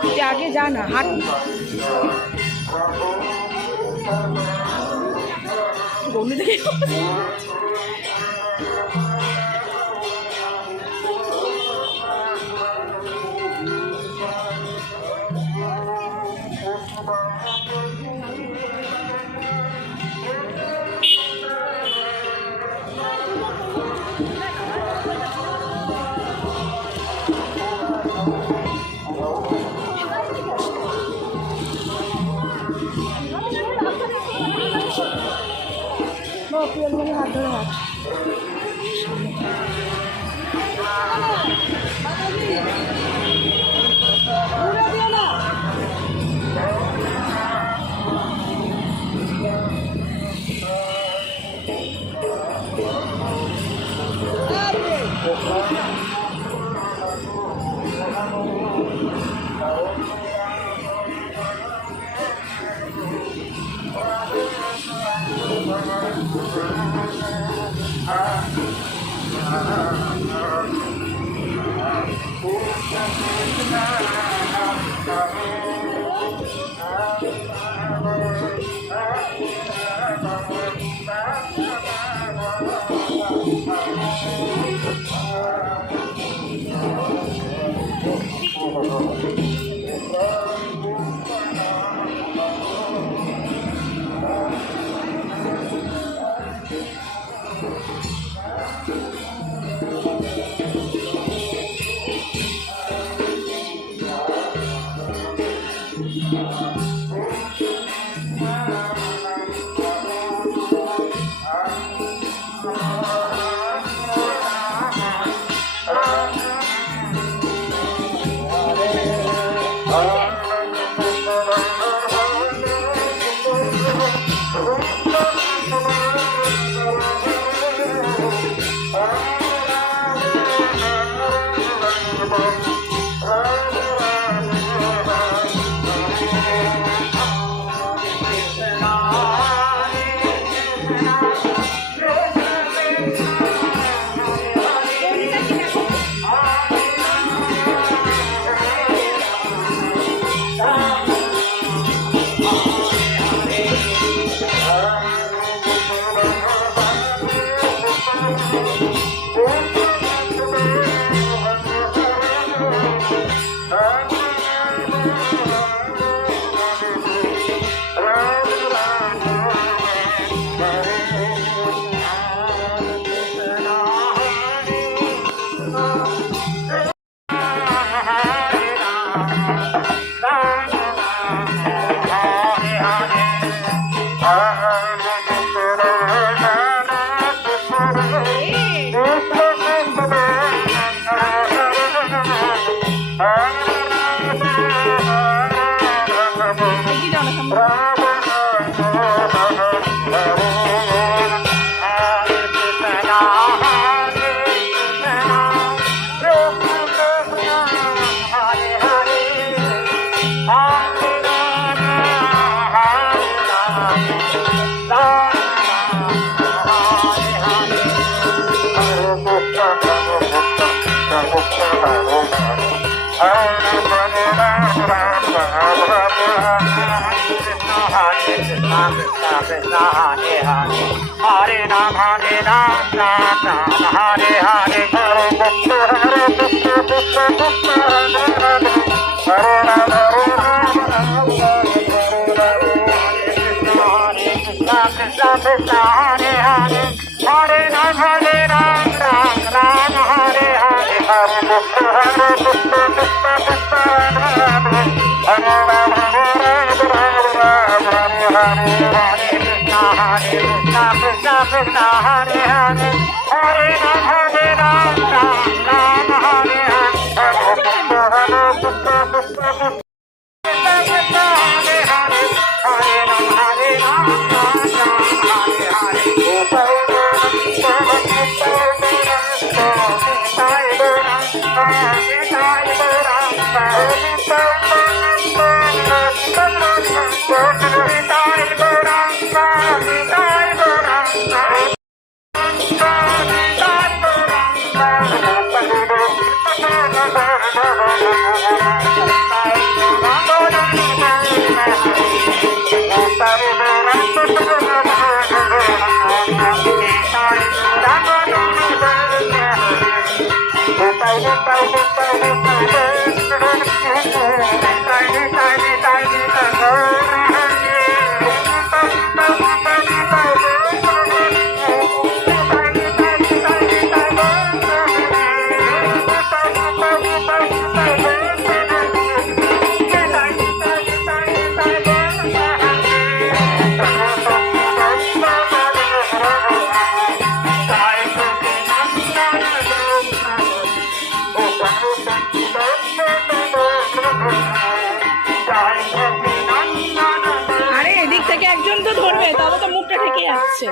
তুই আগে যা না, হাঁট। গৌনি থেকে হাত ধরে হাত। Hare Ram, Hare Ram, Ram Ram, Hare Hare, Hare Krishna, Hare Krishna, Krishna Krishna, Hare Hare, Hare Ram, Hare Ram, Ram Ram, Hare Krishna, Krishna Krishna, Hare Hare, Hare Ram, Hare Ram, Ram Ram, Hare Hare, Hare Krishna, Hare Krishna, Krishna Krishna, Hare Hare, Hare Ram, Hare Ram, Ram Ram, Hare Hare, Hare Krishna, Krishna Krishna, Hare Hare, Hare Ram, Hare Ram, Ram Ram, Hare Hare, Hare Krishna, Hare Krishna, Krishna Krishna, Hare Hare, Hare Ram, Hare Ram, Ram Ram, Hare Hare, Hare আরে এদিক থেকে একজন তো ধরবে, তবে তো মুখটা ঠেকে যাচ্ছে।